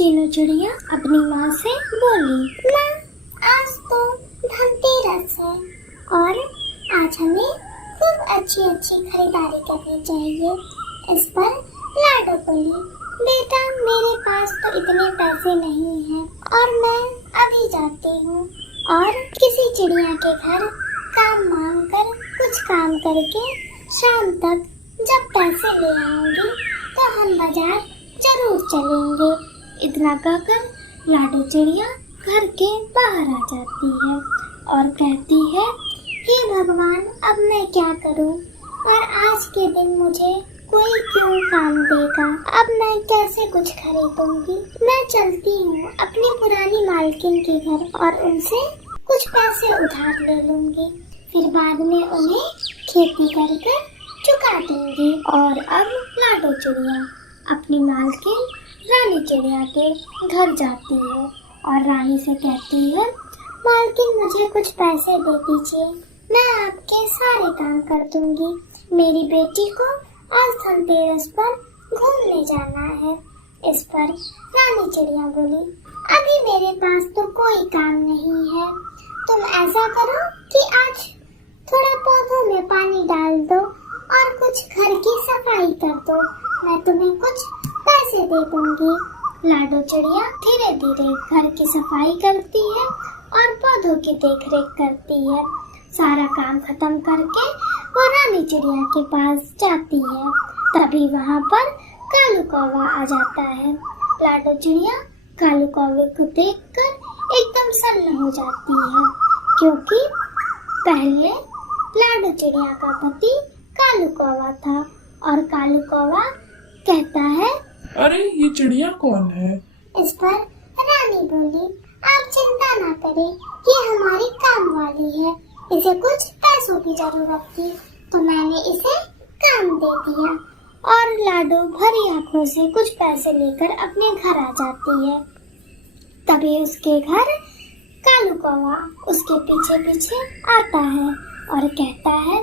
चीनू चिड़िया अपनी माँ से बोली, माँ, आज तो धनतेरस है और आज हमें खूब अच्छी अच्छी खरीदारी करनी चाहिए। इस पर लाडो बोली, बेटा मेरे पास तो इतने पैसे नहीं हैं और मैं अभी जाती हूँ और किसी चिड़िया के घर काम मांग कर कुछ काम करके शाम तक जब पैसे ले आऊंगी तो हम बाजार जरूर चलेंगे। इतना कहकर लाडो चिड़िया घर के बाहर आ जाती है और कहती है, हे भगवान, अब मैं क्या करूं और आज के दिन मुझे कोई क्यों काम देगा। अब मैं कैसे कुछ खरीदूंगी। मैं चलती हूँ अपनी पुरानी मालकिन के घर और उनसे कुछ पैसे उधार ले लूंगी, फिर बाद में उन्हें खेती कर चुका दूंगी। और अब लाडो चिड़िया अपनी मालकिन रानी चिड़िया के घर जाती है और रानी से कहती है, मालकिन मुझे कुछ पैसे दे दीजिए, मैं आपके सारे काम कर दूंगी। मेरी बेटी को आज धनतेरस पर घूमने जाना है। इस पर रानी चिड़िया बोली, अभी मेरे पास तो कोई काम नहीं है। तुम ऐसा करो कि आज थोड़ा पौधों में पानी डाल दो और कुछ घर की सफाई कर दो, मैं तुम्हें कुछ पैसे दे दूंगी। लाडो चिड़िया धीरे धीरे घर की सफाई करती है और पौधों की देखरेख करती है। सारा काम खत्म करके वो रानी चिड़िया के पास जाती है। तभी वहाँ पर कालू कौवा आ जाता है। लाडो चिड़िया कालू कौवे को देखकर एकदम सन्न हो जाती है, क्योंकि पहले लाडो चिड़िया का पति कालू कौवा था और कालू कौवा कहता है, अरे ये चिड़िया कौन है? इस पर रानी बोली, आप चिंता ना करें, ये हमारी काम वाली है। इसे कुछ पैसों की जरूरत थी तो मैंने इसे काम दे दिया। और लाडो भरी आंखों से कुछ पैसे लेकर अपने घर आ जाती है। तभी उसके घर कालू कौवा उसके पीछे पीछे आता है और कहता है,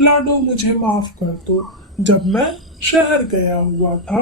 लाडो मुझे माफ कर दो। जब मैं शहर गया हुआ था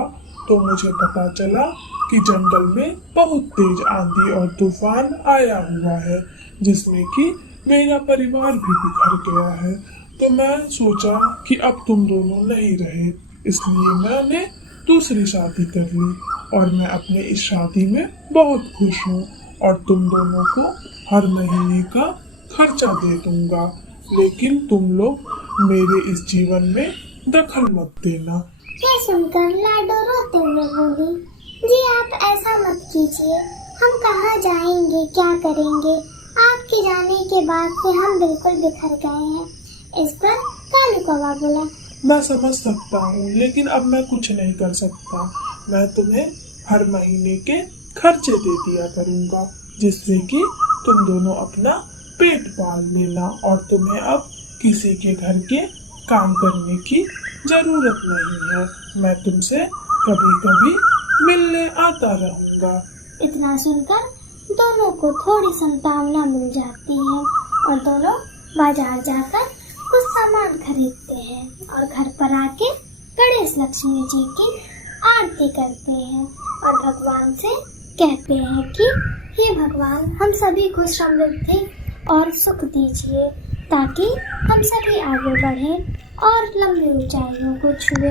तो मुझे पता चला कि जंगल में बहुत तेज आंधी और तूफान आया हुआ है, जिसमें कि मेरा परिवार भी बिखर गया है। तो मैं सोचा कि अब तुम दोनों नहीं रहे, इसलिए मैंने दूसरी शादी कर ली और मैं अपने इस शादी में बहुत खुश हूँ और तुम दोनों को हर महीने का खर्चा दे दूंगा, लेकिन तुम लोग मेरे इस जीवन में दखल मत देना। यह सुनकर लाडो रोते हुए बोली, जी आप ऐसा मत कीजिए, हम कहाँ जाएंगे, क्या करेंगे। आपके जाने के बाद से हम बिल्कुल बिखर गए हैं। इस पर कालू कौवा बोला, मैं समझ सकता हूँ, लेकिन अब मैं कुछ नहीं कर सकता। मैं तुम्हें हर महीने के खर्चे दे दिया करूँगा, जिससे कि तुम दोनों अपना पेट पाल लेना और तुम्हें अब किसी के घर के काम करने की जरूरत नहीं है। मैं तुमसे कभी कभी मिलने आता रहूँगा। इतना सुनकर दोनों को थोड़ी संतावना मिल जाती है और दोनों बाजार जाकर कुछ सामान खरीदते हैं और घर पर आके गणेश लक्ष्मी जी की आरती करते हैं और भगवान से कहते हैं कि हे भगवान, हम सभी को समृद्धि और सुख दीजिए ताकि हम सभी आगे बढ़ें और लंबी ऊंचाइयों को छुए।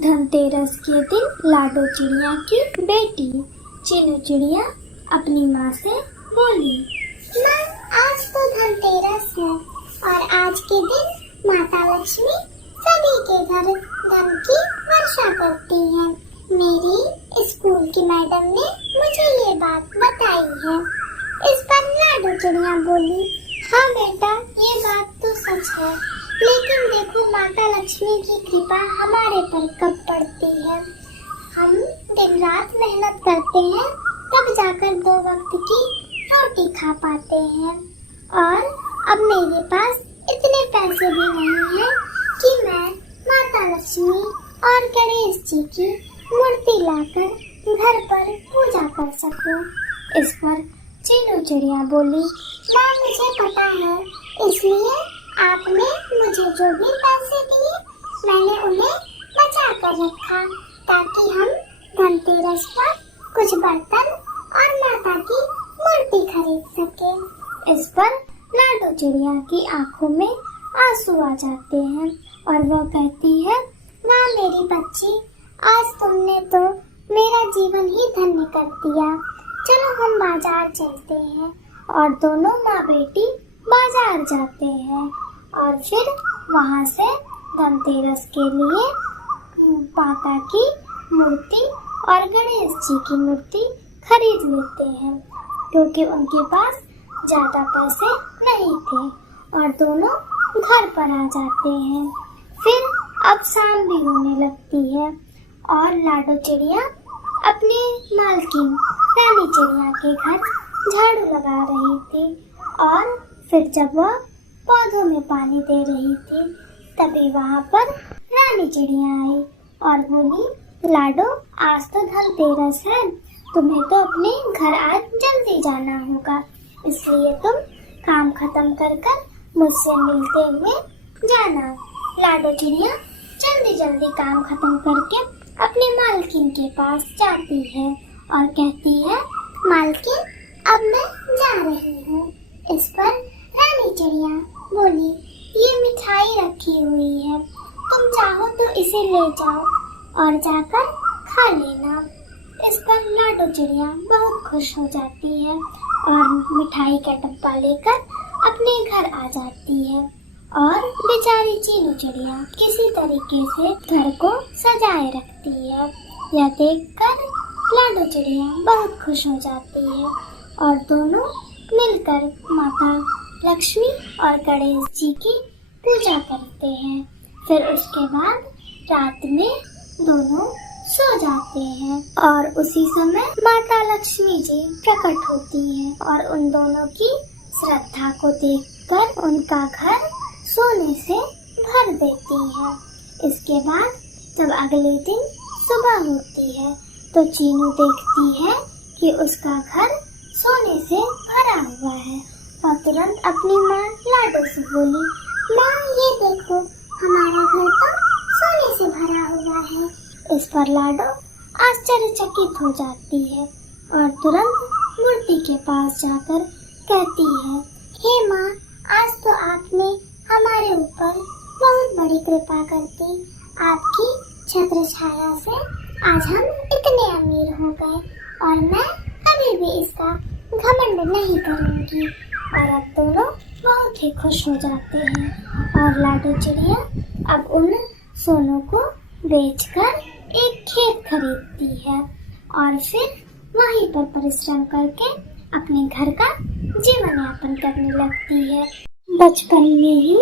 धनतेरस के दिन लाडो चिड़िया की बेटी चीनू चिड़िया अपनी माँ से बोली, माँ, आज तो धनतेरस है और आज के दिन माता लक्ष्मी सभी के घर धन की वर्षा करती है। मेरी स्कूल की मैडम ने मुझे ये बात बताई है। इस पर लाडो चिड़िया बोली, हाँ बेटा, ये बात तो सच है, लेकिन देखो माता लक्ष्मी की कृपा हमारे पर कब पड़ती है। हम दिन रात मेहनत करते हैं तब जाकर 2 वक्त की रोटी खा पाते हैं और अब मेरे पास इतने पैसे भी नहीं हैं कि मैं माता लक्ष्मी और गणेश जी की मूर्ति लाकर घर पर पूजा कर सकूं। इस पर चीनू चिड़िया बोली, माँ मुझे पता है, इसलिए आपने मुझे जो भी पैसे दिए मैंने उन्हें बचा कर रखा ताकि हम धनतेरस पर कुछ बर्तन और माता की मूर्ति खरीद सके। इस पर लाडो चिड़िया की आंखों में आंसू आ जाते हैं और वह कहती है, वाह मेरी बच्ची, आज तुमने तो मेरा जीवन ही धन्य कर दिया। चलो हम बाजार चलते हैं। और दोनों माँ बेटी बाजार जाते हैं और फिर वहाँ से धनतेरस के लिए माता की मूर्ति और गणेश जी की मूर्ति खरीद लेते हैं, क्योंकि उनके पास ज्यादा पैसे नहीं थे। और दोनों घर पर आ जाते हैं। फिर अब शाम भी होने लगती है और लाडो चिड़िया अपनी मालकिन रानी चिड़िया के घर झाड़ू लगा रही थी। और फिर जब वह पौधों में पानी दे रही थी, तभी वहाँ पर रानी चिड़िया आई और बोली, लाडो, आज तो धनतेरस है, तुम्हें तो अपने घर आज जल्दी जाना होगा, इसलिए तुम काम खत्म कर मुझसे मिलते हुए जाना। लाडो चिड़िया जल्दी जल्दी काम खत्म करके अपने मालकिन के पास जाती है और कहती है, मालकिन, अब मैं जा रही हूँ। इस पर रानी चिड़िया बोली, ये मिठाई रखी हुई है, तुम चाहो तो इसे ले जाओ और जाकर खा लेना। इस पर लाडो चिड़िया बहुत खुश हो जाती है और मिठाई का डब्बा लेकर अपने घर आ जाती है। और बेचारी चीनू चिड़िया किसी तरीके से घर को सजाए रखती है। यह देखकर लाडो चिड़िया बहुत खुश हो जाती है और दोनों मिलकर माता लक्ष्मी और गणेश जी की पूजा करते हैं। फिर उसके बाद रात में दोनों सो जाते हैं और उसी समय माता लक्ष्मी जी प्रकट होती हैं और उन दोनों की श्रद्धा को देखकर उनका घर सोने से भर देती है। इसके बाद जब अगले दिन सुबह होती है तो चीनू देखती है कि उसका घर सोने से भरा हुआ है और तुरंत अपनी माँ लाडो से बोली, माँ ये देखो, हमारा घर तो सोने से भरा हुआ है। इस पर लाडो आश्चर्यचकित हो जाती है और तुरंत मूर्ति के पास जाकर कहती है, हे माँ, आज तो आपने हमारे ऊपर बहुत बड़ी कृपा कर दी। आपकी छत्र छाया से आज हम इतने अमीर हो गए और मैं कभी भी इसका घमंड नहीं करूँगी। और अब दोनों बहुत ही खुश हो जाते हैं और लाडो चिड़िया अब उन सोनों को बेचकर एक खेत खरीदती है और फिर वहीं पर परिश्रम करके अपने घर का जीवन यापन करने लगती है। बचपन में ही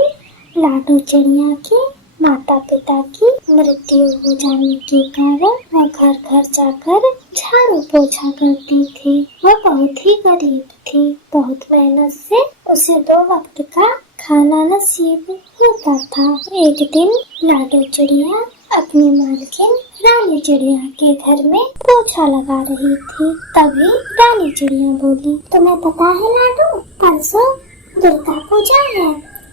लाडो चिड़िया के माता पिता की मृत्यु हो जाने के कारण वह घर घर जाकर झाड़ू पोछा करती थी। वह बहुत ही गरीब थी। बहुत मेहनत से उसे 2 वक्त का खाना नसीब होता था। एक दिन लाडो चिड़िया अपनी मालकिन रानी चिड़िया के घर में पोछा लगा रही थी। तभी रानी चिड़िया बोली, तुम्हें पता है लाडो, परसों दुर्गा पूजा है।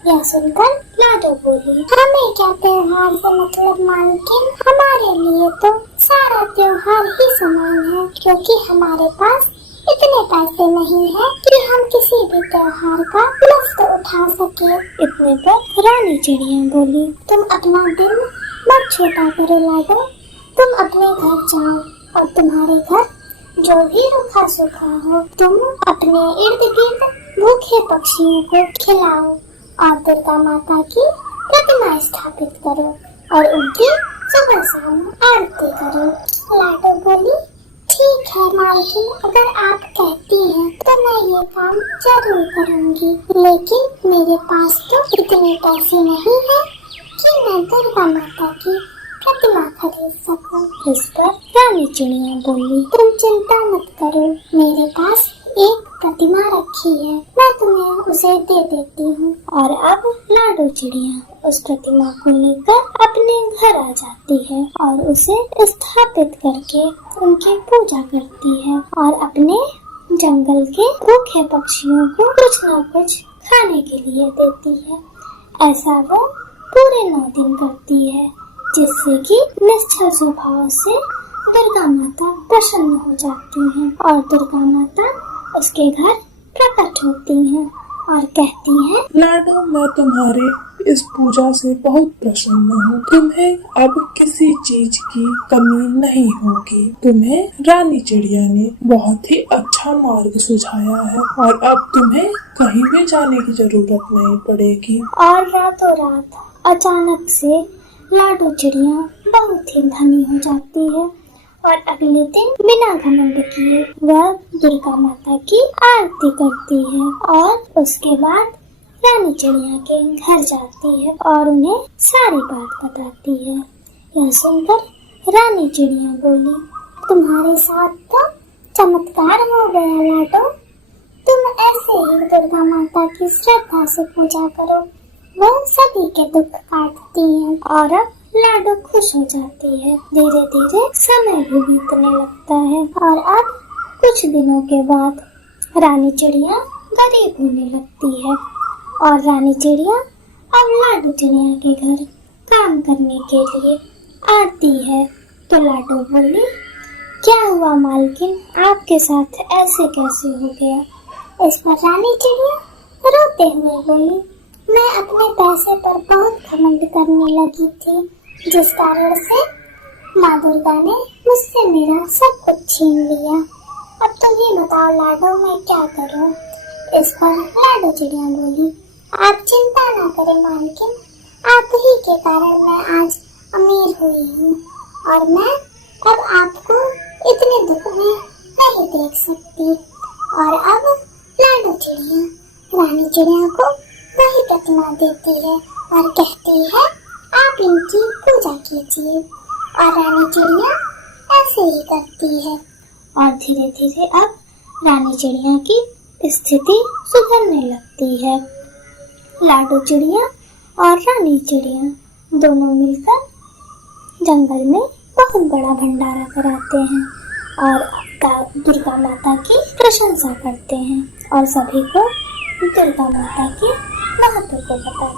यह सुनकर लाडो बोली, हमें क्या त्योहार से मतलब मालकिन, हमारे लिए तो सारा त्योहार ही समान है, क्योंकि हमारे पास इतने पैसे नहीं है कि हम किसी भी त्योहार का लुत्फ उठा सके। इतने पर रानी चिड़िया बोली, तुम अपना दिल मत छोटा करो लाडो, तुम अपने घर जाओ और तुम्हारे घर जो भी रूखा सूखा हो तुम अपने इर्द गिर्द भूखे पक्षियों को खिलाओ और दुर्गा माता की प्रतिमा स्थापित करो और उनकी सुबह शाम आरती करो। लाडो बोली, ठीक है मालकिन, अगर आप कहती हैं तो मैं ये काम जरूर करूंगी, लेकिन मेरे पास तो इतने पैसे नहीं है कि मैं दुर्गा माता की प्रतिमा खरीद सकूं। इस पर रानी चिड़िया बोली, तुम चिंता मत करो, मेरे पास एक प्रतिमा रखी है, मैं तुम्हें उसे दे देती हूँ। और अब लाडो चिड़िया उस प्रतिमा को लेकर अपने घर आ जाती है और उसे स्थापित करके उनकी पूजा करती है और अपने जंगल के भूखे पक्षियों को कुछ न कुछ खाने के लिए देती है। ऐसा वो पूरे 9 दिन करती है, जिससे कि निश्चल स्वभाव से दुर्गा माता प्रसन्न हो जाती हैं और दुर्गा माता उसके घर प्रकट होती हैं और कहती हैं, लाडो, मैं तुम्हारे इस पूजा से बहुत प्रसन्न हूँ। तुम्हें अब किसी चीज की कमी नहीं होगी। तुम्हें रानी चिड़िया ने बहुत ही अच्छा मार्ग सुझाया है और अब तुम्हें कहीं भी जाने की जरूरत नहीं पड़ेगी। और रातों रात अचानक से लाडो चिड़िया बहुत ही धनी हो जाती है और अगले दिन बिना घमंड किए वह दुर्गा माता की आरती करती है और उसके बाद रानी चिड़िया के घर जाती है और उन्हें सारी बात बताती है। यह सुनकर रानी चिड़िया बोली, तुम्हारे साथ तो चमत्कार हो गया लाडो। तुम ऐसे ही दुर्गा माता की श्रद्धा से पूजा करो, वह सभी के दुख काटती है। और अब लाडो खुश हो जाती है। धीरे धीरे समय भी बीतने लगता है और अब कुछ दिनों के बाद रानी चिड़िया गरीब होने लगती है और रानी चिड़िया अब लाडो चिड़िया के घर काम करने के लिए आती है। तो लाडो बोली, क्या हुआ मालकिन, आपके साथ ऐसे कैसे हो गया? इस पर रानी चिड़िया रोते हुए बोली, मैं अपने पैसे पर बहुत घमंड करने लगी थी, जिस कारण से माँ दुर्गा ने मुझसे मेरा सब कुछ छीन लिया। अब तुम ही बताओ लाडो, मैं क्या करूं? इस पर लाडो चिड़िया बोली, आप चिंता ना करें मालकिन, आप ही के कारण मैं आज अमीर हुई हूँ और मैं अब आपको इतने दुख में नहीं देख सकती। और अब लाडो चिड़िया रानी चिड़िया को वही प्रतिमा देती है और कहती है, आप इनकी पूजा कीजिए। और रानी चिड़िया ऐसे ही करती है और धीरे धीरे अब रानी चिड़िया की स्थिति सुधरने लगती है। लाडो चिड़िया और रानी चिड़िया दोनों मिलकर जंगल में बहुत बड़ा भंडारा कराते हैं और दुर्गा माता की प्रशंसा करते हैं और सभी को दुर्गा माता के महत्व को बताते हैं।